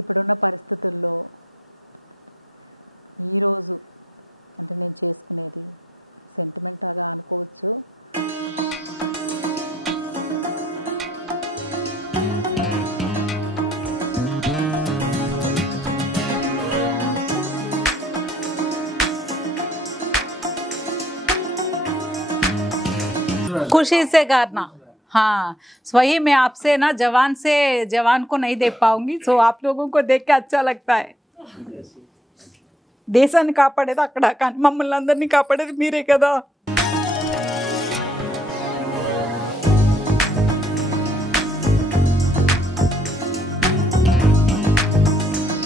ఇప్పుడున్న పరిస్థితుల్లో ఈరోజు అంటే నేను చేసుకునేది సెంటిమెంట్గా అనుకోవచ్చు. खुशी से करना। हाँ, वही मैं आपसे ना जवान को नहीं दे पाऊंगी, सो आप लोगों को देख के अच्छा लगता है. దేశాన్ని కాపాడేది అక్కడ, కానీ మమ్మల్ని అందరినీ కాపాడేది మీరే కదా.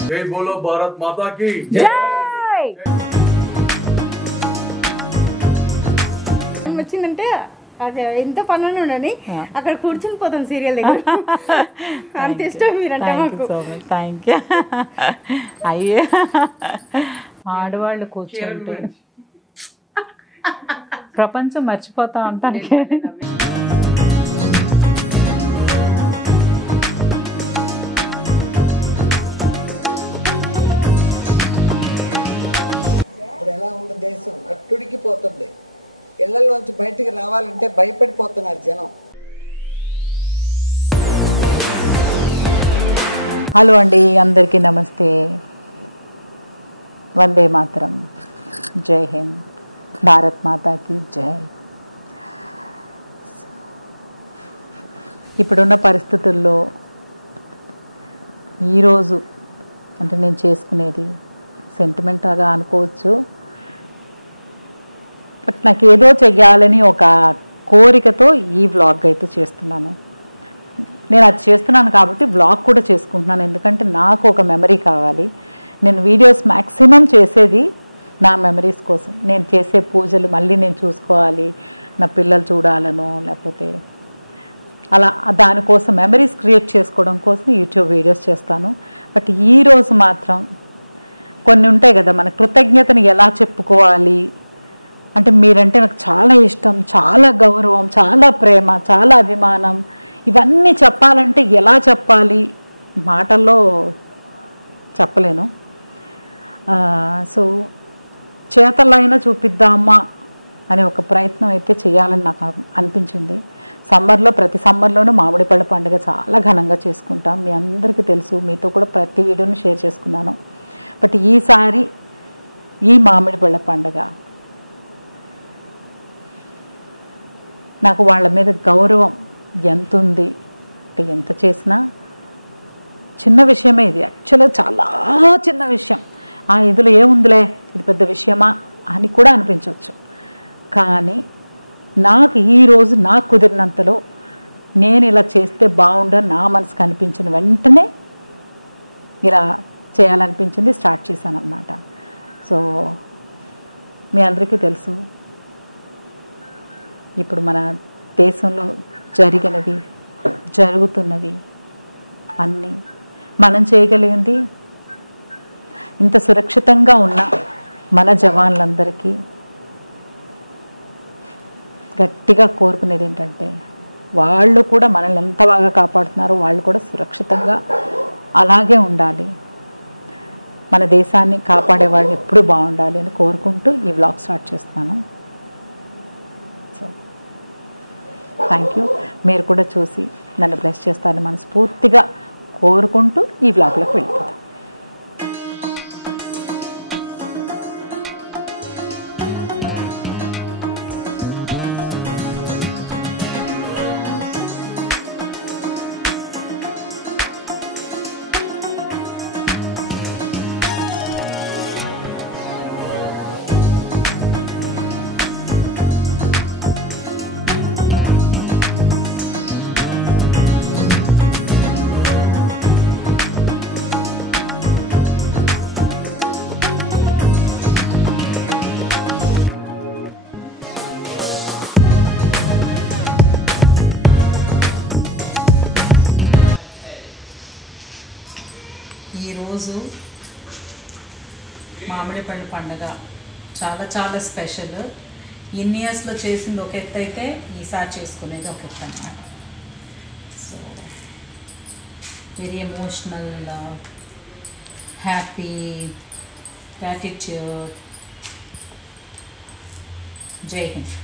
జై బోలో భారత్ మాతా కీ జై. వచ్చిందంటే అది ఎంత పనులు ఉండని అక్కడ కూర్చుని పోతాం సీరియల్ దగ్గర. అంత ఇష్టం మీరంటే మాకు. Thank you. అయ్యే ఆడవాళ్ళు కూర్చుంటే ప్రపంచం మర్చిపోతా ఉంటాను. ఇప్పుడు ఎలా ఉంది దేశం అట్టుడికిపోతుంది. ఇళ్లలోంచి బయటికి రావాలంటే భయపడిపోతున్నారు జనం. హలో అండి, అందరికీ నమస్తే. వందే మాతరం, జై హింద్, భారత్ మాతాకి జై. ఇప్పుడున్న పరిస్థితుల్లో ఈరోజు అంటే నేను చేసుకునేది సెంటిమెంట్గా అనుకోవచ్చు. బట్ నాకు ఏదో చెయ్యాలని ఒక కోరికతో ఈ వ్లాగ్ అయితే చేస్తున్నాను. నేను అది చేస్తున్నాను కాబట్టి వ్లాగ్ కూడా చేసుకుంటున్నాను, ఎందుకంటే నాకు ఒక మెమరీ కావాలి. నేను వీడియోస్ మ్యాక్సిమం చేసేది నా మెమరీస్ కోసం. నేను చేసే పూజలు మళ్ళీ నేను చూసుకోవాలి, నా పిల్లలు చూడాలనో లేకపోతే అలా దానికోసం మెమరీస్ క్రియేట్ చేసుకోవడం కోసం యూట్యూబ్ వీడియోస్ చేస్తాను. బట్ ఈరోజు మాత్రం కొన్ని ఉంటాయి కదా, మన కృతజ్ఞతని ఎలా చెప్పుకోవాలి అంటే, మీరంటే నాకు చాలా ఇష్టం, చాలా గౌరవం, చాలా ప్రేమ, చాలా అభిమానం. ఇవన్నీ చెప్పాలంటే ఎలా చెప్పాలి, మాటల్లో చెప్పలేను. సో చేతలైనా చూపిద్దామా అనే ఒక ప్రయత్నం అయితే చేయాలని నాకు అనిపించింది. సమ్మర్లో ప్రతి సమ్మర్లోనూ మామిడి పళ్ళ పండుగ చాలా ఘనంగా చేసుకుంటాం, మీ అందరికీ తెలుసు. మీతో కూడా ప్రతి వీడియోని షేర్ చేసుకున్నాను. బట్ ఈసారి ఈ మామిడి పళ్ళ పండుగ నాకు వాళ్ళ మీద గౌరవం ఎంత ఉంది అంటే, ఎంత చేసినా చిన్న విషయమే ఇది. యాక్చువల్గా చాలా చిన్న విషయం. ఇందులో ఏముందిలే, ఇది పెద్ద విషయమా అని కూడా అనిపించవచ్చు. కానీ నాకు ఈరోజు నాకు కుదిరినంతలో నేను ఇలా చేస్తే బాగుండని నా మనసుకు అనిపించిన వెంటనే ఇలా చేయాలనిపించింది, స్టార్ట్ చేశాను అన్నమాట. సో మీ అందరికీ తెలుసు, ఇప్పుడు మన దేశంలో జరిగినవి జరుగుతున్నవి అన్నీ మనం చేయగలిగింది. ఇంత సురక్షితంగా ఉన్న మన జవాన్లందరికీ గట్టిగా కోరుకునేది ఏంటంటే, వాళ్ళు కూడా మనల్ని ఎంత బాగా కాపాడుతున్నారో వాళ్ళు కూడా సురక్షితంగా అలాగే ఉండాలి, మన దేశాన్ని కాపాడే వాళ్ళు ఎప్పుడూ బాగుండాలి అని కోరుకుంటూ ఈ వ్లాగ్ స్టార్ట్ చేస్తున్నాను. So thank you. మీరు కూడా చూసి నన్ను బ్లెస్ చేస్తారని మనస్ఫూర్తిగా కోరుకుంటూ ఈ వ్లాగ్లోకి వెళ్ళిపోతాం. ఈరోజు మామిడి పళ్ళు పండుగ చాలా చాలా స్పెషల్. ఇన్ని ఇయర్స్లో చేసింది ఒక ఎత్తు అయితే ఈసారి చేసుకునేది ఒక ఎత్తు అన్నమాట. So very emotional happy, gratitude. జై హింద్.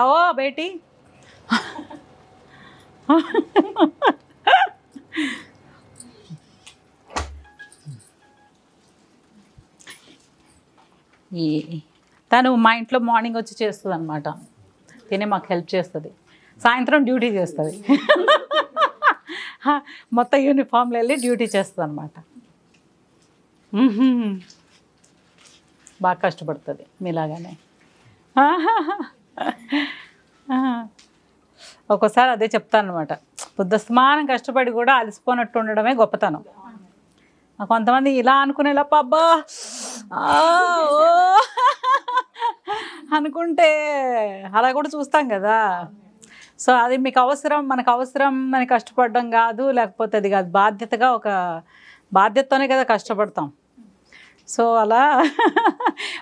आओ बेटी. తను మా ఇంట్లో మార్నింగ్ వచ్చి చేస్తుంది అనమాట. తినే మాకు హెల్ప్ చేస్తుంది, సాయంత్రం డ్యూటీ చేస్తుంది. మొత్తం యూనిఫామ్లో వెళ్ళి డ్యూటీ చేస్తుంది అనమాట. బాగా కష్టపడుతుంది మీలాగానే. ఒక్కోసారి అదే చెప్తాను అనమాట, పొద్దుస్మానం కష్టపడి కూడా అలసిపోనట్టు ఉండడమే గొప్పతనం. కొంతమంది ఇలా అనుకునేలా అబ్బా అనుకుంటే అలా కూడా చూస్తాం కదా. సో అది మీకు అవసరం, మనకు అవసరం అని కష్టపడడం కాదు, లేకపోతే అది కాదు, బాధ్యతగా ఒక బాధ్యతతోనే కదా కష్టపడతాం. సో అలా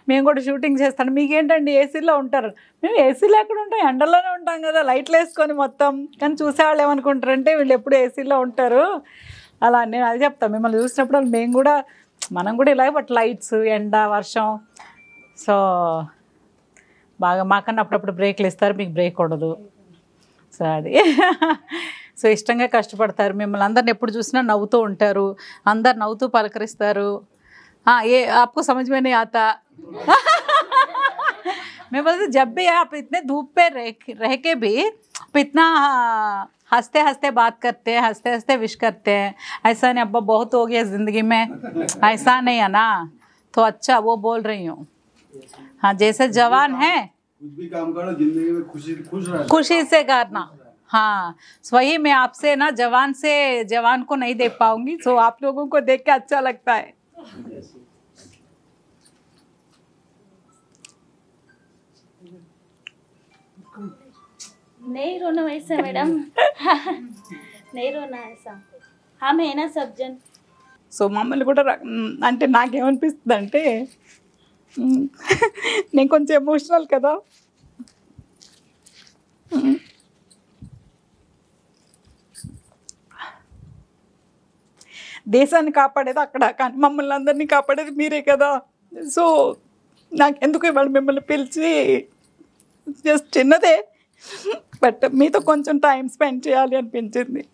మేము కూడా షూటింగ్ చేస్తాను. మీకేంటండి ఏసీలో ఉంటారు, మేము ఏసీలో ఎక్కడ ఉంటాం, ఎండలోనే ఉంటాం కదా, లైట్లు వేసుకొని మొత్తం. కానీ చూసేవాళ్ళు ఏమనుకుంటారంటే వీళ్ళు ఎప్పుడు ఏసీలో ఉంటారు అలా. నేను అది చెప్తాను, మిమ్మల్ని చూసినప్పుడు మనం కూడా ఇలాగే బట్ లైట్స్, ఎండ, వర్షం. సో బాగా మాకన్నా అప్పుడప్పుడు బ్రేక్లు ఇస్తారు, మీకు బ్రేక్ ఉండదు. సో అది సో ఇష్టంగా కష్టపడతారు. మిమ్మల్ని అందరిని ఎప్పుడు చూసినా నవ్వుతూ ఉంటారు, అందరు నవ్వుతూ పలకరిస్తారు. ये आपको समझ में नहीं आता. मैं बोलती जब भी आप इतने धूप पे रह के भी इतना हंसते हंसते बात करते हैं, हंसते हंसते विश करते हैं. ऐसा नहीं अब्बा बहुत हो गया ज़िंदगी में, ऐसा नहीं है ना. तो अच्छा वो बोल रही हूँ. हाँ जैसे जवान है कुछ भी काम करो जिंदगी में खुशी खुश रहना, खुशी से करना. हाँ, सो वही मैं आपसे ना जवान से जवान को नहीं देख पाऊंगी, सो आप लोगों को देख के अच्छा लगता है। नहीं रोना वैसा मैडम। नहीं रोना ऐसा, हम है ना सब जन। సో మమ్మల్ని కూడా అంటే నాకేమనిపిస్తుంది అంటే నేను కొంచెం ఎమోషనల్ కదా. దేశాన్ని కాపాడేది అక్కడ, కానీ మమ్మల్ని అందరినీ కాపాడేది మీరే కదా. సో నాకెందుకు ఇవాళ మిమ్మల్ని పిలిచి జస్ట్ చిన్నదే బట్ మీతో కొంచెం టైం స్పెండ్ చేయాలి అనిపించింది.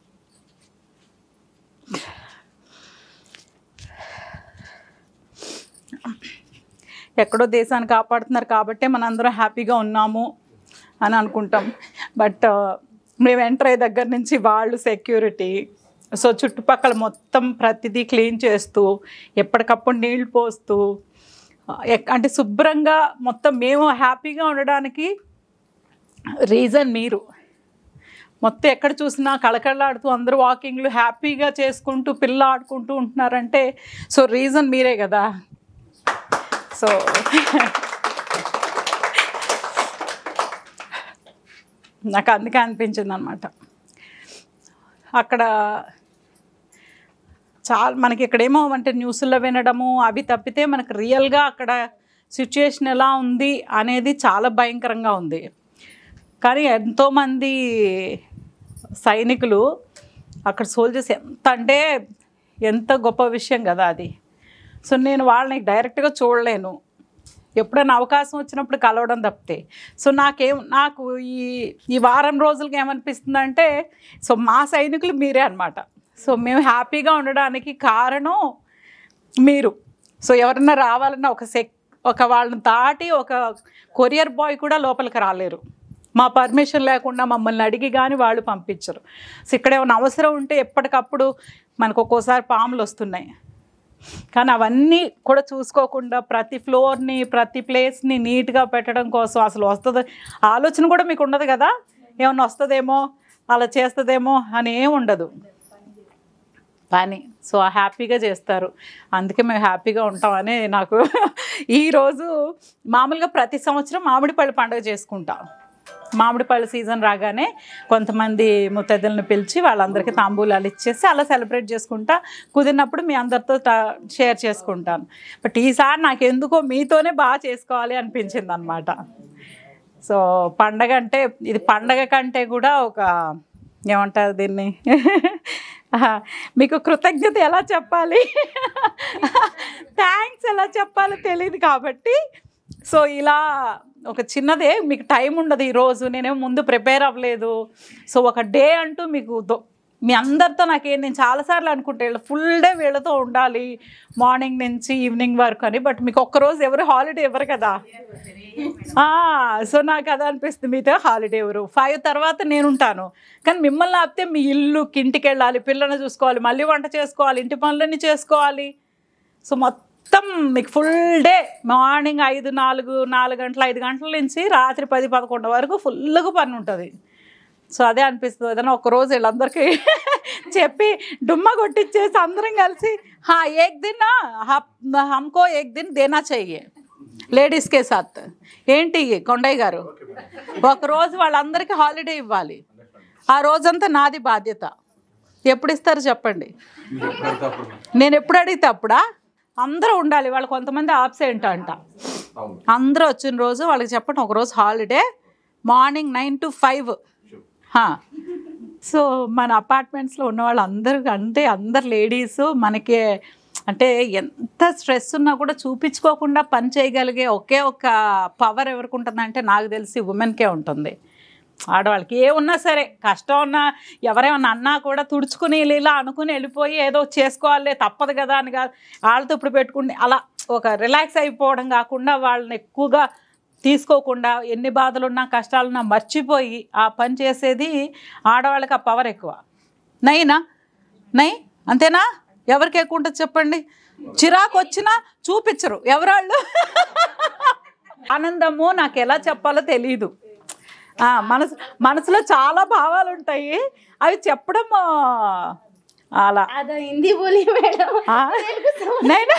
ఎక్కడో దేశాన్ని కాపాడుతున్నారు కాబట్టే మనందరం హ్యాపీగా ఉన్నాము అని అనుకుంటాం. బట్ మేము ఎంటర్ అయ్యే దగ్గర నుంచి వాళ్ళు సెక్యూరిటీ, సో చుట్టుపక్కల మొత్తం ప్రతిదీ క్లీన్ చేస్తూ ఎప్పటికప్పుడు నీళ్ళు పోస్తూ అంటే శుభ్రంగా మొత్తం మేము హ్యాపీగా ఉండడానికి రీజన్ మీరు. మొత్తం ఎక్కడ చూసినా కళకళలాడుతూ అందరూ వాకింగ్లు హ్యాపీగా చేసుకుంటూ పిల్లలు ఆడుకుంటూ ఉంటున్నారంటే సో రీజన్ మీరే కదా. సో నాకు అందుకే అనిపించింది అనమాట. అక్కడ చాలా మనకి ఇక్కడేమో అంటే న్యూస్లో వినడము అవి తప్పితే మనకు రియల్గా అక్కడ సిచ్యుయేషన్ ఎలా ఉంది అనేది చాలా భయంకరంగా ఉంది. కానీ ఎంతోమంది సైనికులు అక్కడ సోల్జర్స్ ఎంత అంటే ఎంత గొప్ప విషయం కదా అది. సో నేను వాళ్ళని డైరెక్ట్గా చూడలేను, ఎప్పుడైనా అవకాశం వచ్చినప్పుడు కలవడం తప్పితే. సో నాకు ఈ వారం రోజులకి ఏమనిపిస్తుందంటే సో మా సైనికులు మీరే అనమాట. సో మేము హ్యాపీగా ఉండడానికి కారణం మీరు. సో ఎవరన్నా రావాలన్నా ఒక వాళ్ళని దాటి ఒక కొరియర్ బాయ్ కూడా లోపలికి రాలేరు, మా పర్మిషన్ లేకుండా మమ్మల్ని అడిగి కానీ వాళ్ళు పంపించరు. సో ఇక్కడ ఏమైనా అవసరం ఉంటే ఎప్పటికప్పుడు మనకు ఒక్కోసారి పాములు వస్తున్నాయి, కానీ అవన్నీ కూడా చూసుకోకుండా ప్రతి ఫ్లోర్ని ప్రతి ప్లేస్ని నీట్గా పెట్టడం కోసం అసలు వస్తుంది ఆలోచన కూడా మీకు ఉండదు కదా. ఏమన్నా వస్తుందేమో అలా చేస్తుందేమో అని ఏం ఉండదు, కానీ సో హ్యాపీగా చేస్తారు. అందుకే మేము హ్యాపీగా ఉంటామని నాకు ఈరోజు మామూలుగా ప్రతి సంవత్సరం మామిడిపళ్ళు పండుగ చేసుకుంటాం. మామిడిపళ్ళు సీజన్ రాగానే కొంతమంది ముత్తైదులను పిలిచి వాళ్ళందరికీ తాంబూలాలు ఇచ్చేసి అలా సెలబ్రేట్ చేసుకుంటా, కుదిరినప్పుడు మీ అందరితో షేర్ చేసుకుంటాను. బట్ ఈసారి నాకు ఎందుకో మీతోనే బాగా చేసుకోవాలి అనిపించింది అనమాట. సో పండగ అంటే ఇది పండగ కంటే కూడా ఒక ఏమంటారు దీన్ని మీకు కృతజ్ఞత ఎలా చెప్పాలి, థ్యాంక్స్ ఎలా చెప్పాలో తెలియదు కాబట్టి సో ఇలా ఒక చిన్నదే. మీకు టైం ఉండదు ఈరోజు, నేనేమో ముందు ప్రిపేర్ అవ్వలేదు. సో ఒక డే అంటూ మీకు మీ అందరితో నేను చాలాసార్లు అనుకుంటే ఫుల్ డే వీళ్ళతో ఉండాలి మార్నింగ్ నుంచి ఈవినింగ్ వరకు అని. బట్ మీకు ఒక్కరోజు ఎవరు హాలిడే ఇవ్వరు కదా. సో నాకు అదే అనిపిస్తుంది, మీతో హాలిడే ఎవరు 5 తర్వాత నేను ఉంటాను, కానీ మిమ్మల్ని ఆపితే మీ ఇల్లుకి ఇంటికి వెళ్ళాలి, పిల్లల్ని చూసుకోవాలి, మళ్ళీ వంట చేసుకోవాలి, ఇంటి పనులన్నీ చేసుకోవాలి. సో మొత్తం మీకు ఫుల్ డే మార్నింగ్ 4 గంటల 5 గంటల నుంచి రాత్రి 10-11 వరకు ఫుల్గా పని ఉంటుంది. సో అదే అనిపిస్తుంది, ఏదైనా ఒకరోజు వీళ్ళందరికీ చెప్పి డుమ్మ కొట్టించేసి అందరం కలిసి ఏక్ దిన్ హమ్కో ఏక్ దిన్ దేనా చెయ్యే లేడీస్కే సాత్. ఏంటి కొండయ్య గారు, ఒకరోజు వాళ్ళందరికీ హాలిడే ఇవ్వాలి, ఆ రోజంతా నాది బాధ్యత. ఎప్పుడు ఇస్తారు చెప్పండి, నేను ఎప్పుడు అడిగితే అప్పుడా అందరూ ఉండాలి. వాళ్ళు కొంతమంది ఆబ్సెంట్ అంట, అందరూ వచ్చిన రోజు వాళ్ళకి చెప్పండి ఒకరోజు హాలిడే మార్నింగ్ 9 to 5. సో మన అపార్ట్మెంట్స్లో ఉన్న వాళ్ళు అందరూ అంటే అందరు లేడీస్ మనకి అంటే ఎంత స్ట్రెస్ ఉన్నా కూడా చూపించుకోకుండా పని చేయగలిగే ఒకే ఒక పవర్ ఎవరికి ఉంటుందంటే నాకు తెలిసి ఉమెన్కే ఉంటుంది. ఆడవాళ్ళకి ఏ ఉన్నా సరే కష్టం ఉన్నా ఎవరేమన్నా అన్నా కూడా తుడుచుకుని ఇలా అనుకుని వెళ్ళిపోయి ఏదో చేసుకోవాలి తప్పదు కదా అని కాదు, వాళ్ళతో ఇప్పుడు పెట్టుకుని అలా ఒక రిలాక్స్ అయిపోవడం కాకుండా వాళ్ళని ఎక్కువగా తీసుకోకుండా ఎన్ని బాధలున్నా కష్టాలున్నా మర్చిపోయి ఆ పని చేసేది ఆడవాళ్ళకి ఆ పవర్ ఎక్కువ. నై అంతేనా, ఎవరికి ఎక్కువ ఉంటుంది చెప్పండి. చిరాకు వచ్చినా చూపించరు ఎవరాళ్ళు. ఆనందము నాకు ఎలా చెప్పాలో తెలీదు. మనసులో చాలా భావాలు ఉంటాయి, అవి చెప్పడం అలా. आधा हिंदी बोली मैडम। నేను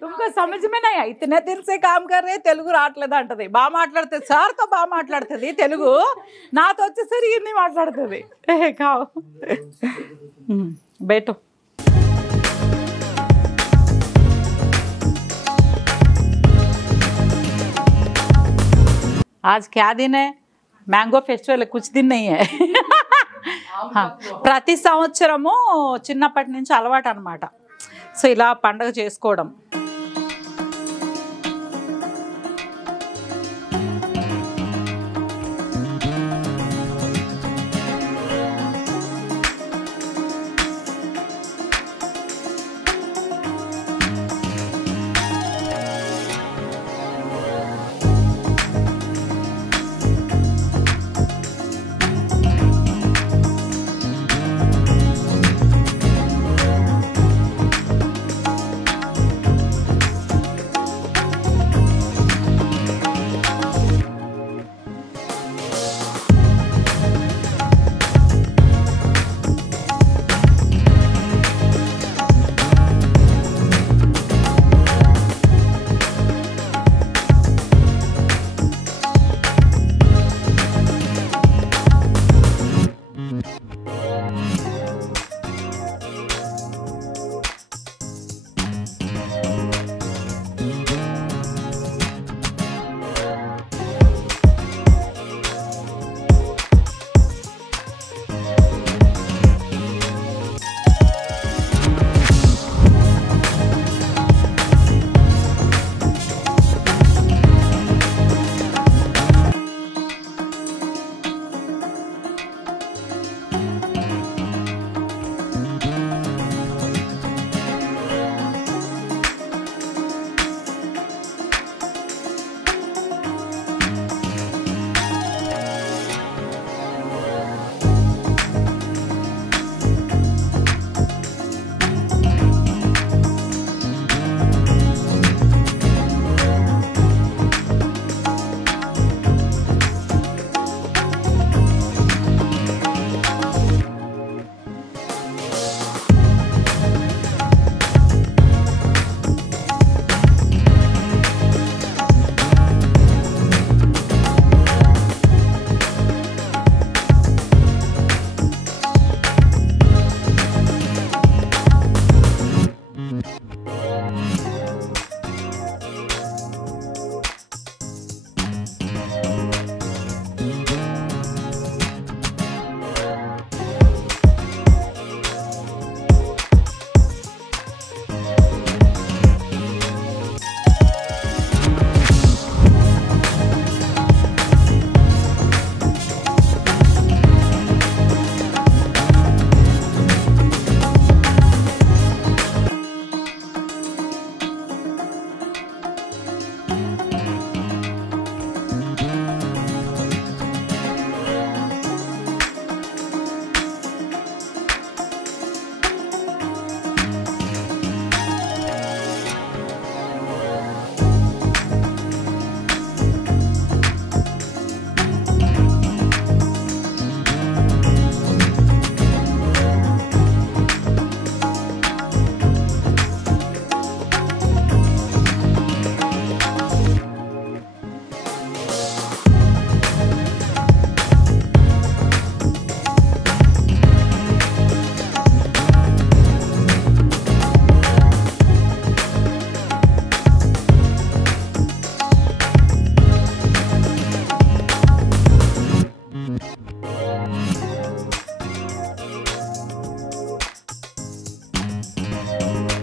तुमको समझ में नहीं आई, इतने दिन से काम कर रहे తెలుగు రావట్లేదు అంటది. బాగా మాట్లాడుతుంది, సార్తో బాగా మాట్లాడుతుంది తెలుగు, నాతో వచ్చేసరికి హిందీ మాట్లాడుతుంది. కావు బయట. आज क्या दिन है? मैंगो फेस्टिवल, कुछ दिन नहीं है. ప్రతి సంవత్సరము చిన్నప్పటి నుంచి అలవాటు అనమాట. సో ఇలా పండగ చేసుకోవడం.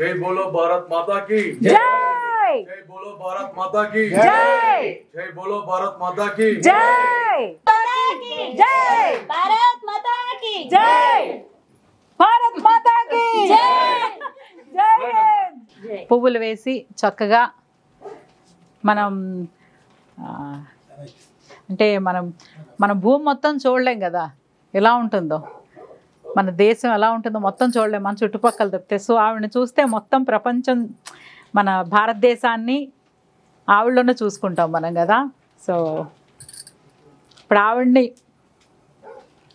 जय बोलो भारत माता की जय। जय बोलो भारत माता की जय। जय बोलो भारत माता की जय। जय भारत माता की जय। భారత్ మాతాకి జై. పువ్వులు వేసి చక్కగా మనం అంటే మన భూమి మొత్తం చూడలేం కదా ఎలా ఉంటుందో, మన దేశం ఎలా ఉంటుందో మొత్తం చూడలేం మన చుట్టుపక్కల తప్పితే. సో ఆవిడని చూస్తే మొత్తం ప్రపంచం మన భారతదేశాన్ని ఆవిడలోనే చూసుకుంటాం మనం కదా. సో ఇప్పుడు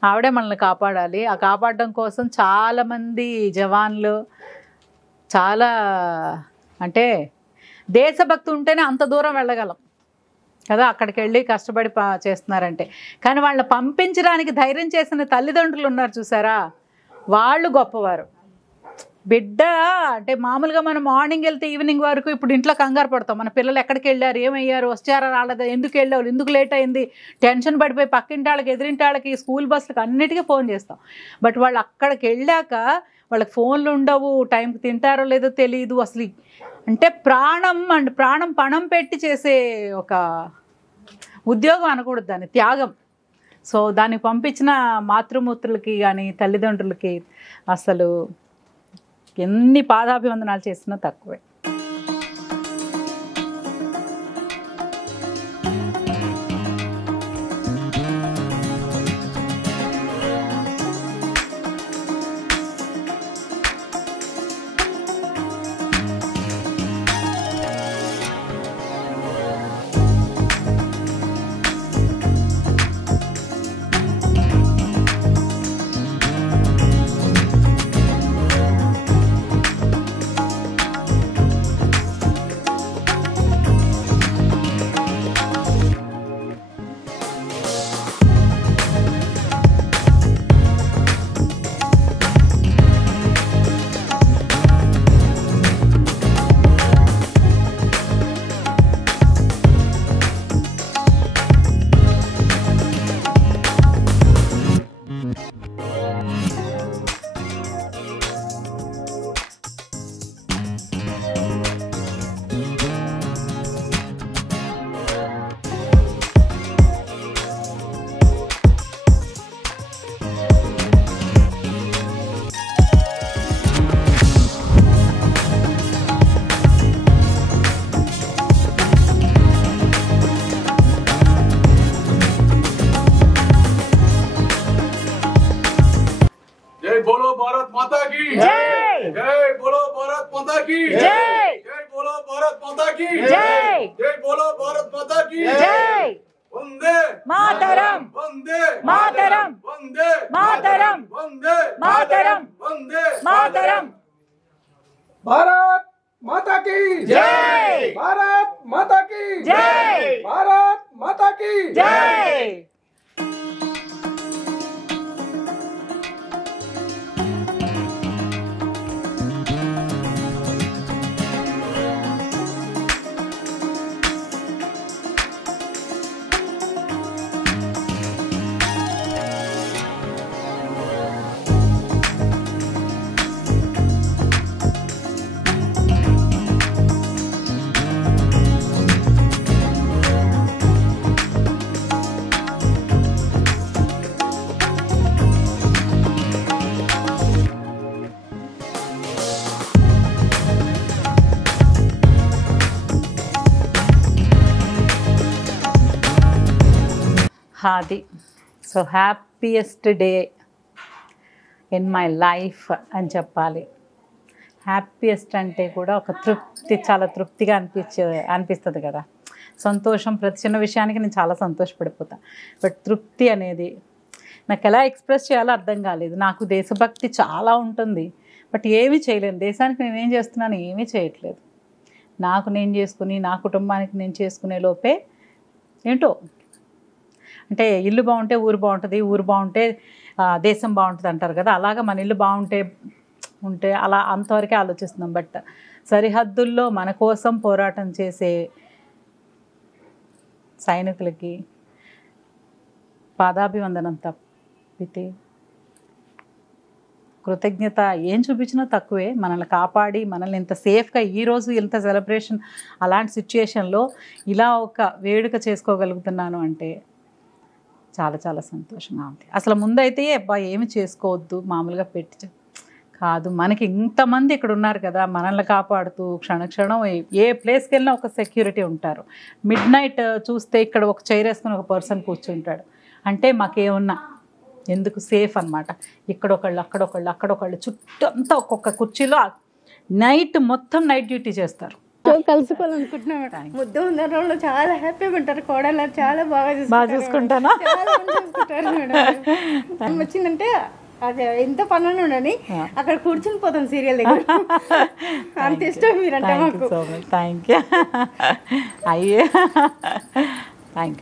ఆవిడే మనల్ని కాపాడాలి. ఆ కాపాడడం కోసం చాలామంది జవాన్లు చాలా అంటే దేశభక్తి ఉంటేనే అంత దూరం వెళ్ళగలం కదా, అక్కడికి వెళ్ళి కష్టపడి చేస్తున్నారంటే. కానీ వాళ్ళని పంపించడానికి ధైర్యం చేసిన తల్లిదండ్రులు ఉన్నారు చూసారా, వాళ్ళు గొప్పవారు. బిడ్డ అంటే మామూలుగా మనం మార్నింగ్ వెళ్తే ఈవినింగ్ వరకు ఇప్పుడు ఇంట్లో కంగారు పడతాం, మన పిల్లలు ఎక్కడికి వెళ్ళారు, ఏమయ్యారు, వచ్చారా రాలేదా, ఎందుకు వెళ్ళారు, ఎందుకు లేట్ అయింది, టెన్షన్ పడిపోయి పక్కింటి వాళ్ళకి ఎదిరింటి వాళ్ళకి స్కూల్ బస్సులకు అన్నిటికీ ఫోన్ చేస్తాం. బట్ వాళ్ళు అక్కడికి వెళ్ళాక వాళ్ళకి ఫోన్లు ఉండవు, టైంకి తింటారో లేదో తెలియదు అసలు. అంటే ప్రాణం పణం పెట్టి చేసే ఒక ఉద్యోగం అనకూడదు దాన్ని, త్యాగం. సో దాన్ని పంపించిన మాతృమూర్తులకి కానీ తల్లిదండ్రులకి అసలు ఎన్ని పాదాభివందనాలు చేసినా తక్కువే. जय बोलो भारत माता की जय। जय बोलो भारत माता की जय। जय बोलो भारत माता की जय। जय बोलो भारत माता की जय। वंदे मातरम। वंदे मातरम। वंदे मातरम। वंदे मातरम। वंदे मातरम। भारत माता की जय। भारत माता की जय। भारत माता की जय। అది so happiest day in my life అని చెప్పాలి. హ్యాపీయెస్ట్ అంటే కూడా ఒక తృప్తి, చాలా తృప్తిగా అనిపిస్తుంది కదా, సంతోషం. ప్రతి చిన్న విషయానికి నేను చాలా సంతోషపడిపోతాను. బట్ తృప్తి అనేది నాకు ఎలా ఎక్స్ప్రెస్ చేయాలో అర్థం కాలేదు. నాకు దేశభక్తి చాలా ఉంటుంది, బట్ ఏమీ చేయలేను. దేశానికి నేనేం చేస్తున్నాను, ఏమీ చేయట్లేదు. నాకు నేను చేసుకుని, నా కుటుంబానికి నేను చేసుకునే లోపే ఏంటో అంటే ఇల్లు బాగుంటే ఊరు బాగుంటుంది, ఊరు బాగుంటే దేశం బాగుంటుంది అంటారు కదా, అలాగా మన ఇల్లు ఉంటే అలా అంతవరకే ఆలోచిస్తున్నాం. బట్ సరిహద్దుల్లో మన కోసం పోరాటం చేసే సైనికులకి పాదాభివందనం తప్పితే కృతజ్ఞత ఏం చూపించినా తక్కువే. మనల్ని కాపాడి మనల్ని ఇంత సేఫ్గా ఈరోజు ఇంత సెలబ్రేషన్ అలాంటి సిచ్యుయేషన్లో ఇలా ఒక వేడుక చేసుకోగలుగుతున్నాను అంటే చాలా చాలా సంతోషంగా ఉంది. అసలు ముందైతే అబ్బా ఏమి చేసుకోవద్దు, మామూలుగా పెట్టి కాదు, మనకి ఇంతమంది ఇక్కడ ఉన్నారు కదా మనల్ని కాపాడుతూ క్షణక్షణం ఏ ప్లేస్కి వెళ్ళినా ఒక సెక్యూరిటీ ఉంటారు. మిడ్ నైట్ చూస్తే ఇక్కడ ఒక చైర్ వేసుకుని ఒక పర్సన్ కూర్చుంటాడు అంటే మాకేమన్నా ఎందుకు సేఫ్ అనమాట. ఇక్కడొకళ్ళు అక్కడొకళ్ళు చుట్టూ అంతా ఒక్కొక్క కుర్చీలో నైట్ మొత్తం నైట్ డ్యూటీ చేస్తారు. కలుసుకోవాలనుకుంటున్నాం. ముద్దు ఉన్న రోజులు చాలా హ్యాపీగా ఉంటారు. కోడలు చాలా బాగా చూసుకుంటానా? చాలా మంచిగా చూసుకుంటారు మేడం. వచ్చిందంటే అదే ఎంత పనులు ఉండని అక్కడ కూర్చుని పోతాం సీరియల్ దగ్గర. అంత ఇష్టం మీరంటే మాకు. Thank you. అయ్యే thank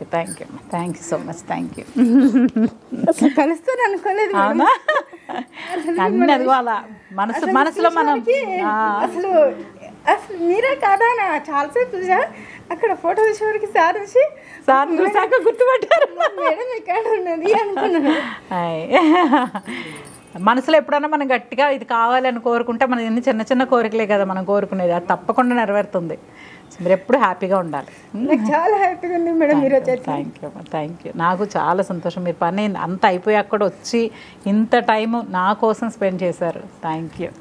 you so much. Thank you. అసలు కలుస్తాను అనుకోలేదు. అవునా? అన్నీ అది అలా మనసులో మనం అసలు అసలు మీరే కాదా నా చాలాసేపు చూసా. అక్కడ ఫోటో తీసేవాడికి సార్ చూసాక గుర్తుపట్టారు. మేడం ఇక్కడ ఉన్నది అనుకున్నాను. మనసులో ఎప్పుడన్నా మనం గట్టిగా ఇది కావాలని కోరుకుంటే మన ఎన్ని చిన్న చిన్న కోరికలే కదా మనం కోరుకునేది, అది తప్పకుండా నెరవేరుతుంది. మీరు ఎప్పుడు హ్యాపీగా ఉండాలి. నాకు చాలా హ్యాపీగా ఉంది మేడం మీరు వచ్చేసి. Thank you. నాకు చాలా సంతోషం. మీరు పని అంత అయిపోయాక కూడా వచ్చి ఇంత టైము నా కోసం స్పెండ్ చేశారు. Thank you.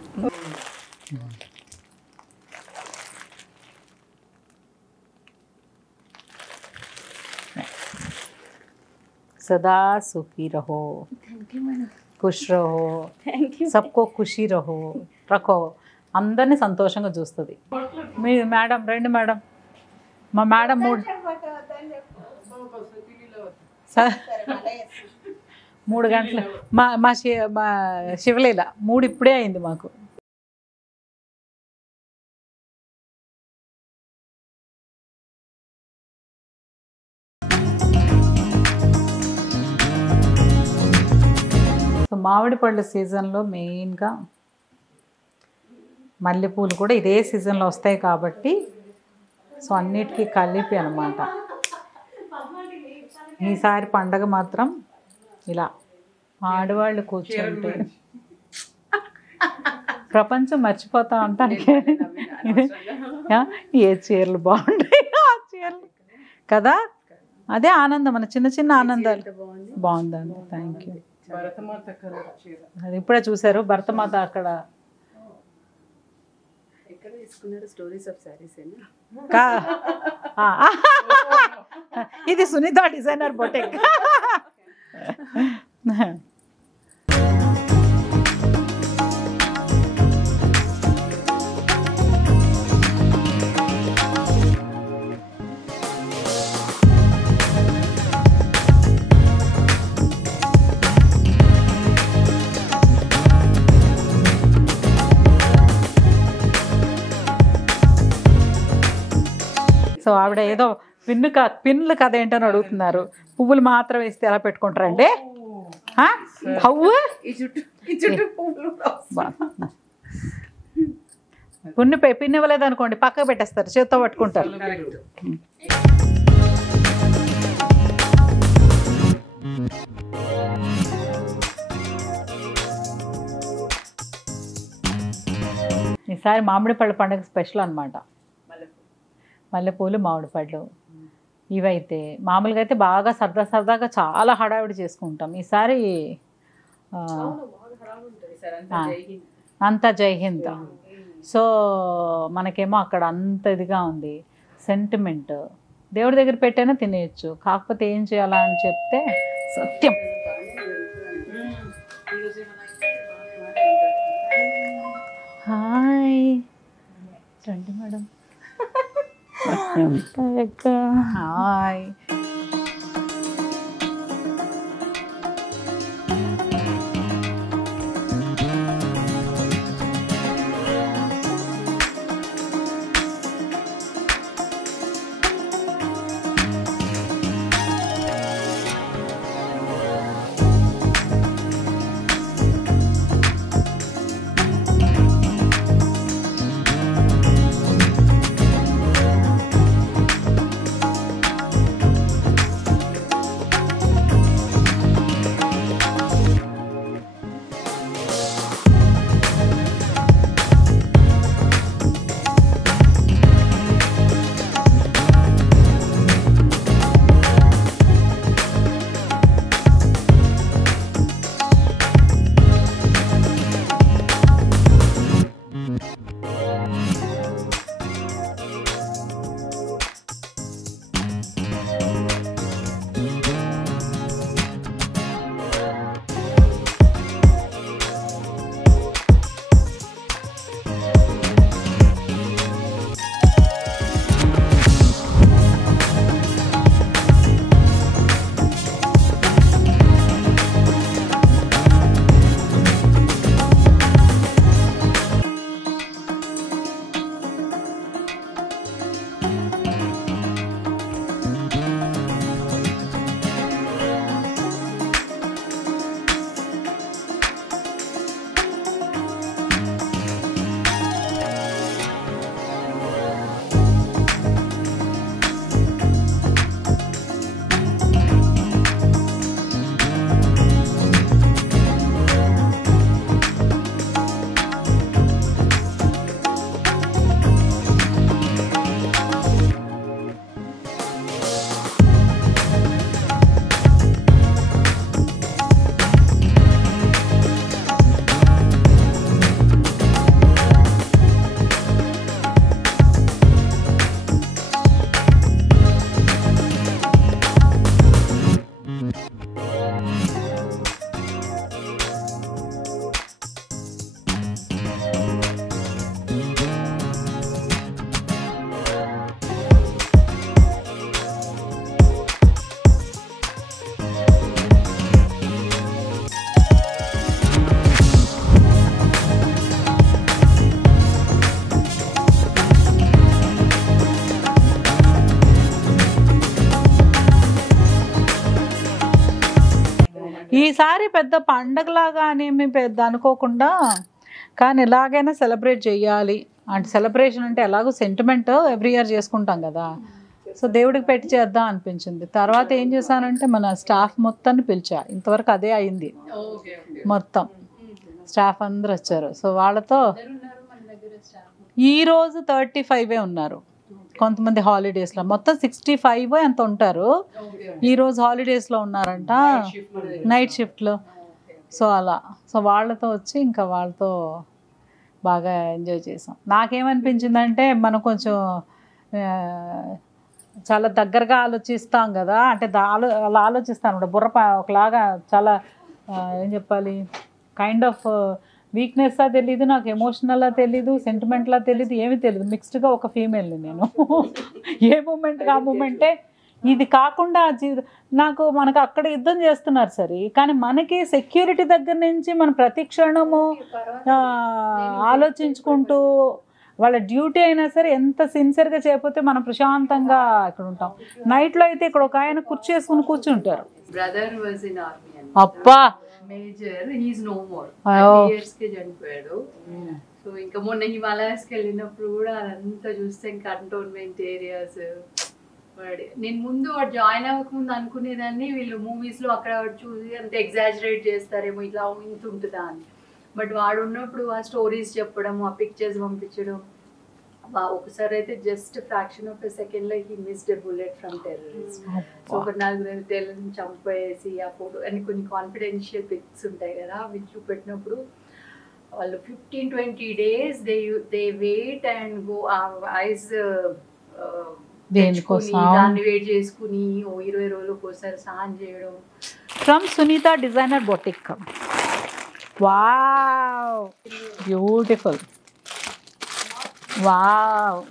सदा सुखी रहो, खुश रहो, सबको खुशी रहो रखो. అందరినీ సంతోషంగా చూస్తుంది. మీ మేడం రండి మేడం. మా మేడం 3 గంటలు మా శివలీల 3 ఇప్పుడే అయింది మాకు. మామిడి పళ్ళ సీజన్లో మెయిన్గా మల్లెపూలు కూడా ఇదే సీజన్లో వస్తాయి కాబట్టి సో అన్నిటికీ కలిపి అన్నమాట. ఈసారి పండగ మాత్రం ఇలా ఆడవాళ్ళు కూర్చుంటే ప్రపంచం మర్చిపోతాం అంటానికి ఏ చీరలు బాగుంటాయి ఆ చీరలు కదా, అదే ఆనందం, మన చిన్న చిన్న ఆనందాలు. బాగుందండి. Thank you. అది ఇప్పుడే చూసారు భరతమాత అక్కడ. ఇది సునీత డిజైనర్ బొటిక్. సో ఆవిడ ఏదో పిన్నులు కథ ఏంటని అడుగుతున్నారు. పువ్వులు మాత్రం వేస్తే ఎలా పెట్టుకుంటారండి? పువ్వు పిన్ ఇవ్వలేదు అనుకోండి పక్కకు పెట్టేస్తారు, చేత్తో పట్టుకుంటారు. ఈసారి మామిడి పళ్ళ పండుగ స్పెషల్ అనమాట. మల్లెపూలు మామిడి పళ్ళు ఇవైతే మామూలుగా అయితే బాగా సరదాగా చాలా హడావిడి చేసుకుంటాం. ఈసారి అంతా జై హింద్. సో మనకేమో అక్కడ అంత ఇదిగా ఉంది సెంటిమెంట్. దేవుడి దగ్గర పెట్టైనా తినేయచ్చు, కాకపోతే ఏం చేయాలా అని చెప్తే సత్యం. హాయ్ రండి మేడం. హాయ్. ఈసారి పెద్ద పండగలాగా అని ఏమి పెద్ద అనుకోకుండా, కానీ ఎలాగైనా సెలబ్రేట్ చేయాలి అంటే, సెలబ్రేషన్ అంటే ఎలాగో సెంటిమెంట్ ఎవ్రీ ఇయర్ చేసుకుంటాం కదా, సో దేవుడికి పెట్టి చేద్దాం అనిపించింది. తర్వాత ఏం చేశానంటే మన స్టాఫ్ మొత్తాన్ని పిలిచా, ఇంతవరకు అదే అయింది, మొత్తం స్టాఫ్ అందరూ వచ్చారు. సో వాళ్ళతో ఈరోజు 35 ఉన్నారు, కొంతమంది హాలిడేస్లో, మొత్తం 65 ఎంత ఉంటారు, ఈరోజు హాలిడేస్లో ఉన్నారంట, నైట్ షిఫ్ట్లో. సో అలా, సో వాళ్ళతో వచ్చి ఇంకా వాళ్ళతో బాగా ఎంజాయ్ చేసాం. నాకేమనిపించిందంటే మనం కొంచెం చాలా దగ్గరగా ఆలోచిస్తాం కదా, అంటే అలా ఆలోచిస్తాను బుర్ర ఒకలాగా చాలా ఏం చెప్పాలి, కైండ్ ఆఫ్ వీక్నెస్లా తెలీదు నాకు, ఎమోషనల్లా తెలీదు, సెంటిమెంట్లా తెలీదు, ఏమీ తెలియదు, మిక్స్డ్గా ఒక ఫీమేల్ని నేను. ఏ మూమెంట్కి ఆ మూమెంటే. ఇది కాకుండా నాకు మనకు అక్కడ యుద్ధం చేస్తున్నారు సరే, కానీ మనకి సెక్యూరిటీ దగ్గర నుంచి మన ప్రతి క్షణము ఆలోచించుకుంటూ వాళ్ళ డ్యూటీ అయినా సరే ఎంత సిన్సియర్గా చేయకపోతే మనం ప్రశాంతంగా ఇక్కడ ఉంటాం. నైట్లో అయితే ఇక్కడ ఒక ఆయన కుర్చీ వేసుకుని కూర్చుంటారు. అబ్బా major he's no more years కి చనిపోయాడు. సో ఇంకా మొన్న హిమాలయాస్కి వెళ్ళినప్పుడు కూడా అదంతా చూస్తే కంటోన్మెంట్ ఏరియాస్, నేను ముందు వాడు జాయిన్ అవ్వకముందు అనుకునేదాన్ని వీళ్ళు మూవీస్ లో అక్కడ చూసి అంత ఎగ్జాజరేట్ చేస్తారేమో ఇట్లా ఇంత ఉంటుందా అని. బట్ వాడు ఉన్నప్పుడు ఆ స్టోరీస్ చెప్పడం, ఆ పిక్చర్స్ పంపించడం, ఒకసారి అయితే just fraction of a second లో he missed a bullet from terrorist. So ఒక 4 తెల్లని చంపేసి ఆ ఫోటో అని కొన్ని కాన్ఫిడెన్షియల్ పిక్స్ ఉంటాయి కదా, అవి చూపెట్టినప్పుడు వాళ్ళు 15-20 days they wait and go ice దాన్ని వెయిట్ చేసుకుని 20 రోజులకు ఒకసారి స్నానం చేయడం. From Sunitha designer boutique. Wow beautiful, wow.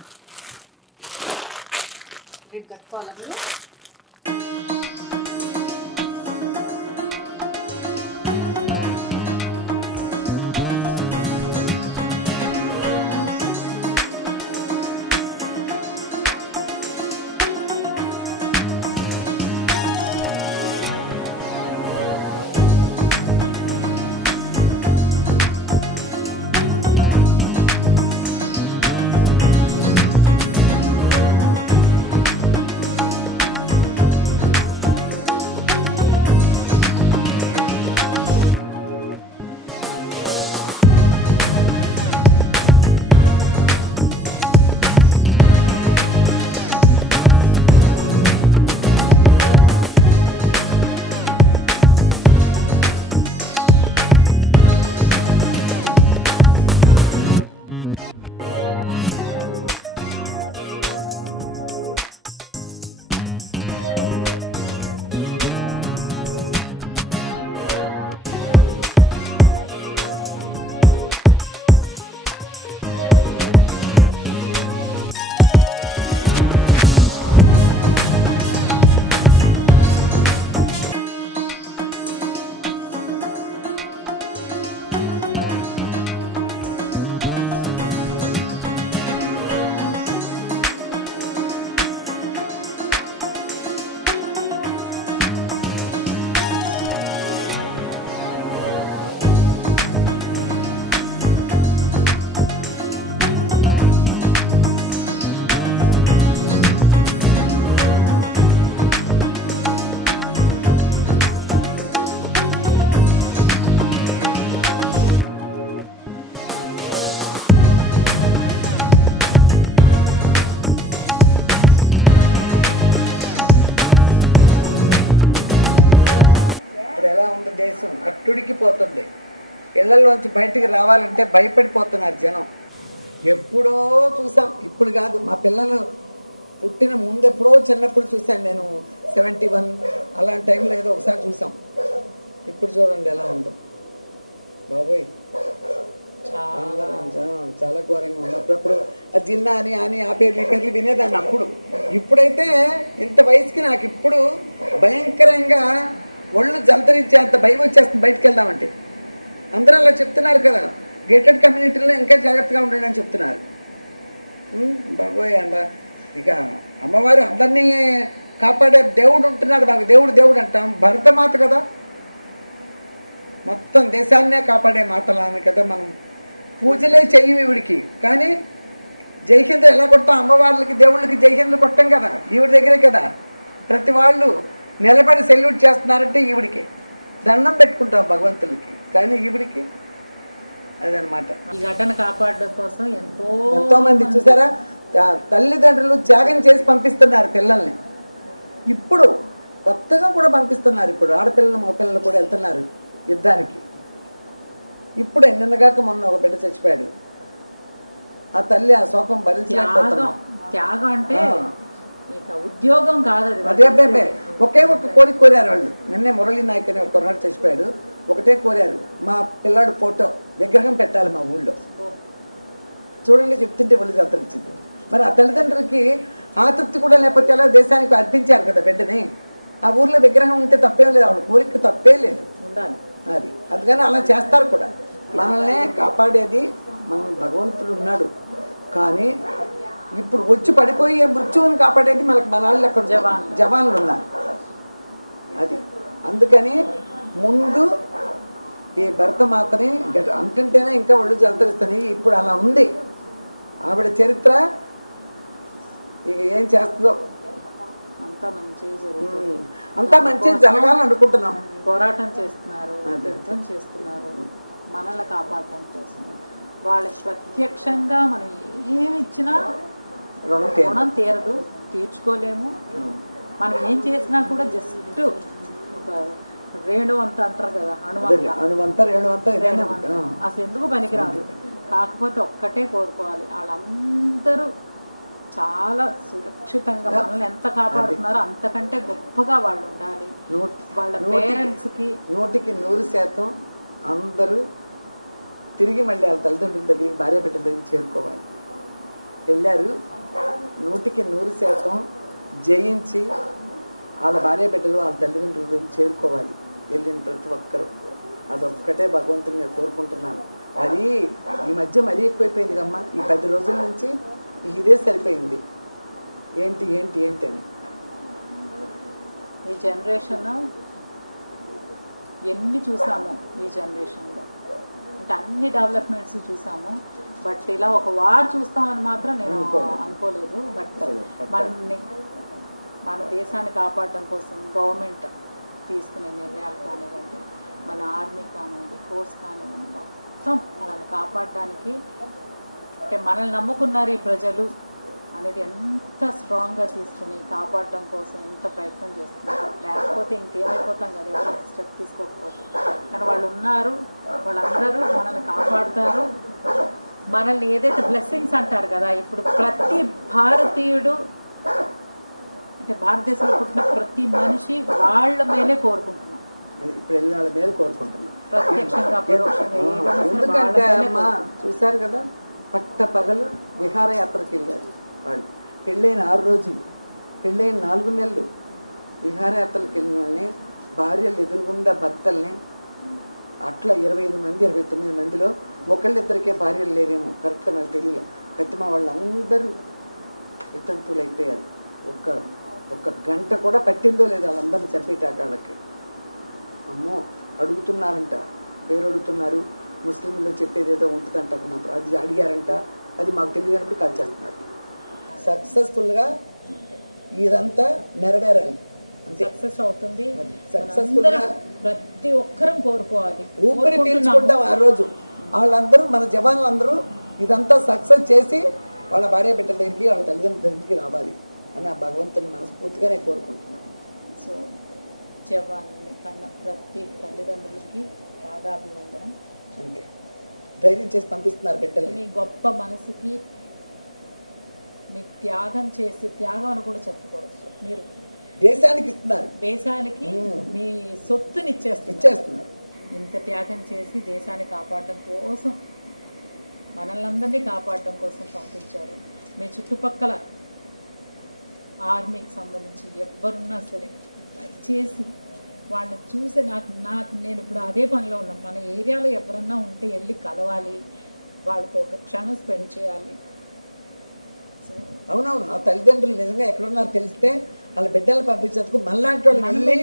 దేశం అట్టుడికిపోతుంది. ఇళ్లలోంచి బయటికి రావాలంటే భయపడిపోతున్నారు జనం. ఎప్పుడో చూసాం, ఇప్పుడు కాదు. మా పిల్లలు పుట్టిన ముందు ఎప్పుడో చిన్నప్పుడు చూశాను నేను, 71 అలాంటి టైంలో ఏదో ఒకసారి చూసాం. ఇప్పుడు చూడండి ఎలా ఉందో బాబోయ్, చాలా ఘోరంగా ఉంది. అప్పుడప్పుడు ఆ జిన్నా అని ఆ పేర్లు వినేదాన్ని అప్పుడు. ఇప్పుడైతే ఇంత వయసుకి నాకు ఇప్పుడు భయంకరంగా ఒళ్ళు జలతరించేంత భయం వచ్చేస్తుంది బయటకు వెళ్దామంటే. అందరూ అలా చెప్తున్నారు కదా, గేటెడ్ కమ్యూనిటీలో ఇంకా జాగ్రత్తగా ఉండండి అని చెప్తున్నారు. బాబోయ్ అలా ఇక అమ్మవారు అందరినీ కాపాడే దేవుడు ఉంటున్నాడు. మాకు దేవుడు అంటాం, భరతమాత కదా. మొత్తం దేశాన్నే కాపాడే మాతలాన్ని కదా మనం పూజలే చెయ్యం ఈవిడికి. కానీ జైహింద్ ఎలా కొడతాం, అమ్మవార్లకి దేవుళ్ళకి జైహింద్లు కొట్టం కదా, ఈవిడ దగ్గరే కదా. ప్రతి వాళ్ళు నిలబడి సెల్యూట్ చేస్తున్నారంటే ఈవిడికి దండం పెట్టుకుంటాం భగవంతులకి. కానీ ఈవిడికి అదనమాట. ఈ గడ్డను కాపాడడం కోసం ఎంతో మంది చూసారా, తల్లిదండ్రులు త్యాగం చేసి పంపిస్తున్నారు పిల్లల్ని. ఇప్పుడు కొత్తగా కూడా పంపిస్తున్నారు. ఇప్పుడు ఆడపిల్లలు మగపిల్లలు కూడా వెళ్తున్నారు యుద్ధానికి. ఇప్పుడు నిన్నగాక మొన్న ఒక బిడ్డ చచ్చిపోయాడు. ఆ తల్లి ఆ శోకం భరించలేకపోతున్నాం. త్యాగం అంటే ఉద్యోగం కాదు అదే అబ్బాయి ఒకే ఒక్క కోరిక కోరారు వాళ్ళు. నిన్నే మురళీ నాయక్ అని ఒక కుర్రాడు చచ్చిపోయాడు. ఒకటే కోరారు, మా పిల్లాడు ఫోటో విగ్రహం పెట్టాలి మా ఊళ్ళో. చూడండి, చెప్తుంటే వాళ్ళు అంతరించింది. మరి ఆ తల్లిదండ్రులకి ఆతృప్తి కూడా లేకపోతే ఎలా, దేశానికి అర్పించారు కదా బిడ్డని. ఆ ఊర్లో విగ్రహం ఉంటే తప్పేం లేదు, ఆవిడ కోరిక తప్పే లేదు ఉండాలి. అది కానీ అలా చేస్తారు కూడా. మనల్నే కాపాడేది మన భగవంతుడు ఉన్నాడు. కానీ ఇప్పుడు వచ్చి పడిపోయి మృత్యువుని కాపాడేది మనకు మన వాళ్ళు అక్కడ జవాన్లు ఉన్నారు. అది అందుకని ముందు ఈ భరతమాతని అంటుంటేనే ఇంకా ఒళ్ళు జంతరిస్తాయి. ఇప్పుడు అలా ఉంది ఆవిడ చరిత్ర. ఇక ఏం చేస్తుందో అంతా మంచిగా జరగాలని అనుకుంటున్నాం. పోరాటం చేస్తున్నారు, యుద్ధం చేస్తున్నారు మనల్ని కాపాడటం కోసం. వాళ్ళకి ప్రత్యక్షంగా మనం ఏమి ఇచ్చినా రుణం తీరదు, తీర్చుకోలేము. మనం ఏం చేసినా కూడా జస్ట్ ఒక రేణు అంత అంటారు కదా, అణువంత అసలు ఎందుకు పనికిరాదు. కాకపోతే ఒక్కటే కోరుకోవాలి, వాళ్ళందరూ చాలా సురక్షితంగా మనల్ని ఎంత కాపాడుతున్నారో అంతకంటే గొప్పగా వాళ్ళు ఉండాలి. వాళ్ళ పేరెంట్స్కి 100% అందరూ తిరిగి మళ్ళీ వాళ్ళ తల్లిదండ్రుల దగ్గరికి, భార్య బిడ్డల దగ్గరికి చేరుకోవాలి. వెళ్ళారు 100% జయించి వాళ్ళ భార్య బిడ్డలు వాళ్ళ తల్లిదండ్రుల దగ్గరికి చేరుకోవాలి. వెళ్ళిన ప్రతి ఒక్కరు అదొక్కటే భగవంతుని నేను కోరుకుంటున్నాను. మరీ ఈ మధ్య మరీ ఎక్కువైపోయింది అమ్మ. ఈ 10 రోజుల నుంచి ఇదే సరిపోయింది. ఏంటి ఏంటి ఏంటి అని ఈ జనరేషన్ ఎన్ని చూసాము ఈ జనరేషన్లో, అంటే అన్ని డెవలప్మెంట్స్ చూసాము. బట్ ఇలా ఒక వార్ చూస్తామని మాత్రం నేను అనుకోలేదు. బట్ మన దేశాన్ని కాపాడడం కోసం గవర్నమెంట్ తీసుకునే నిర్ణయాలు కానివ్వండి, మన ఆర్మీ కానివ్వండి, ఫోర్స్ కానివ్వండి, మొత్తం మనల్ని కాపాడడానికి, అంటే మనల్ని నమ్ముకున్నారు ఈ ప్రజలు అనేది ఎంత స్ట్రాంగ్గా తీసుకుని కాపాడడం కోసం ఎంత ప్రయత్నం చేస్తున్నారు. లేకపోతే ఇంకేమైపోతాం కదా స్టెప్ తీసుకోకపోతే. కానీ వాళ్ళు ఉన్నారు, వాళ్ళందరూ మనల్ని కాపాడుతారు. మనల్ని ఏదైతే బ్లెస్సింగ్స్ అంటారు కదా, ఇప్పుడు ప్రతి భారతీయుడు అంటే భారతదేశంలో పుట్టిన ప్రతి మనిషి వాళ్ళ మేలే కోరుకుంటున్నాం. ఇప్పుడు వెళ్ళి వాళ్ళ మేలు కోరుకుంటున్నాం ప్రత్యక్షంగా పరోక్షంగా. ఎందుకంటే అమ్మ చూశారు కదా, పట్ట పగలు విహారయాత్రకి వెళ్ళారు వాళ్ళు. పెళ్ళైన 6 రోజులు, పెళ్ళైన 4 నెలలు విహారయాత్రలకు వెళ్ళిన వాళ్ళని భార్యలు ఎదురుగుండా భర్తల్ని అట్లా 28 మంది 29 మందిలో ఒకళ్ళిద్దరికే భార్యలు లేరేమో, కరెక్ట్గా నాకు తెలియలే. ప్రతిమా వాళ్ళందరూ వితంతువులు అయిపోయారు. ఒక్క గంట కూడా పట్టిందో లేదో వాళ్ళందరినీ చంపేటాకాళ్ళకి. అమ్మో అడుగుతున్నారంట, పేరు అడుగుతున్నారు. ముస్లింలో చెప్పేది ఏదో ఉంటుందంట మాత్రం, అది అడిగారంట. అది మాకు తెలియనప్పుడు కాల్ చేస్తున్నారు. సక్సెస్ఫుల్గా ఇదంతా నెరవేరాలి, సక్సెస్ అవుతుంది. సక్సెస్ఫుల్గా ప్రతి ఒక్కరం కోరుకోవాలి, ఊపిరి పీల్చుకుంటాం ఆ రోజు. వాళ్ళందరూ మన జవాన్లందరూ ఇదంతా సక్సెస్ చేసి వాళ్ళ భార్య బిడ్డల దగ్గరికి, వాళ్ళ తల్లిదండ్రుల దగ్గరికి రావాలి అని ఆ భగవంతుని మనస్ఫూర్తిగానే కోరుకుంటున్నాను. సో జవాన్ని కన్నా ప్రతి తల్లిదండ్రులకి పాదాభివందనం. అంతే, ధైర్యం చేసి పంపిస్తున్నారు బిడ్డలు. మీ గొప్ప మనసుకి మీకు త్యాగం చేసి, త్యాగం అని కూడా చెప్పుకోవచ్చు, మీరు దేశానికి ఇస్తున్నారు, దేశానికి మీ సొత్తుని ఇచ్చేస్తున్నారు. ఇంత త్యాగం చేసి దేశాన్ని కాపాడడం కోసం, మనల్ని అందరినీ కాపాడడం కోసం పంపించారు. మీ చుట్టుపక్కల ఆర్మీకి సంబంధించి ఎవరున్నా సరే దయచేసి వాళ్ళని చూసి నేను ఇప్పుడు అదే పనిలో ఉన్నాం. మన ఏరియాలో ఎవరన్నా ఉంటే వెళ్ళి కలవాలి, వాళ్ళతో ఒక క్షణం స్పెండ్ చేయాలి. అవునవును, ఆ తల్లిదండ్రులు నిజంగా ఎక్కడున్నారు తెలిస్తే వాళ్ళ బిడ్డలు పంపించేందుకు మళ్ళాంటి వాళ్ళు వెళ్ళి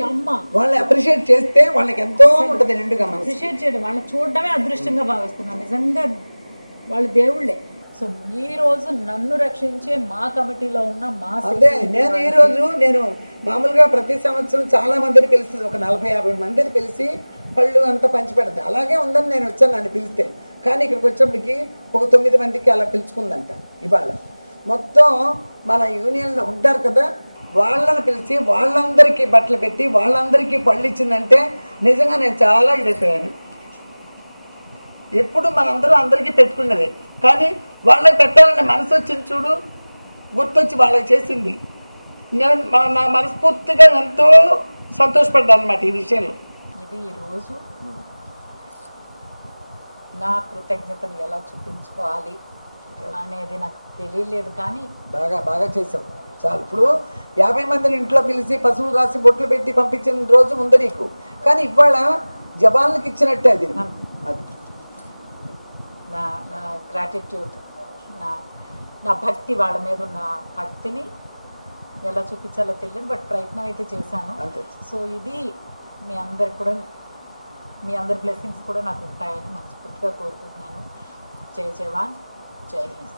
వాళ్ళని అప్రిషియేట్ చేస్తే వాళ్ళకి ఎంతో ఉంటుంది నిండుగా మనసు. అప్రిషియేట్ చేయడం, వాళ్ళని చూడడమే అదృష్టంగా భావిస్తున్నాను. నిజంగా వాళ్ళు దేవుళ్ళే. సో ఈ రోజు నన్ను రక్షించే మా కమిటీలో ఉన్న మా అదే నేను ఈ రోజు నేను మామూలుగా ప్రతి సంవత్సరం చాలా మందిని పిలుస్తుంది, ఒక 40-50 మందిని పిలిచి పళ్ళు అంతా పంచిపెడతాను. అలాగే ఉందని నేను వచ్చాను నన్ను పిలిస్తే. కానీ ఇక్కడికి వచ్చేప్పటికి ఒక 9 మందికి అలా పిలుచుకుందంట. ఇవాళ మొత్తం మన యూనియన్లో ఉంటారు కదా, వాళ్ళని పిలిచి వాళ్ళందరికీ బట్టలు పెట్టి వాళ్ళందరికీ పళ్ళు ఇచ్చిందంటే నిజంగా నేను చాలా ఇదైపోయాను. ఎప్పుడు మనందరూ అందరికీ పెట్టుకున్నదే, కానీ వాళ్ళకి పెట్టాలనే మనసు వచ్చింది చూడు, గుర్తొచ్చి వాళ్ళకి చేసింది. నేను నా మనస్ఫూర్తిగా ఎంతో సంతోషపడ్డాను అన్నమాట ఈ విషయంలో. ఇది ఈరోజు నా కృతజ్ఞతను ఎలా చూపించుకోవాలి అనేది నాకు తెలియలేదు. కానీ బాగా బాగా చేసాం చాలు. ఇప్పుడు 50 మందిని ఇంట్లో పిలిచి పశువులు రాసి బొట్లు పెట్టి పంపించిన రోజు ఉంది నీకు, కానీ ఇవాళ జవాన్లకు ఇచ్చినట్టే అది. అది నా నా గ్రాటిట్యూడ్, నా భక్తి, వాళ్ళ మీద ఉన్న భక్తిని ఎలా చూపించాలో తెలియదు, బట్ ప్రయత్నం అయితే చేశాను. సో ఇది మీ అందరికి కూడా, మీ అందరి బ్లెస్సింగ్స్ కూడా నాకు ఉంటాయని మనస్ఫూర్తిగా కోరుకుంటున్నాను. జై జవాన్, జై హింద్.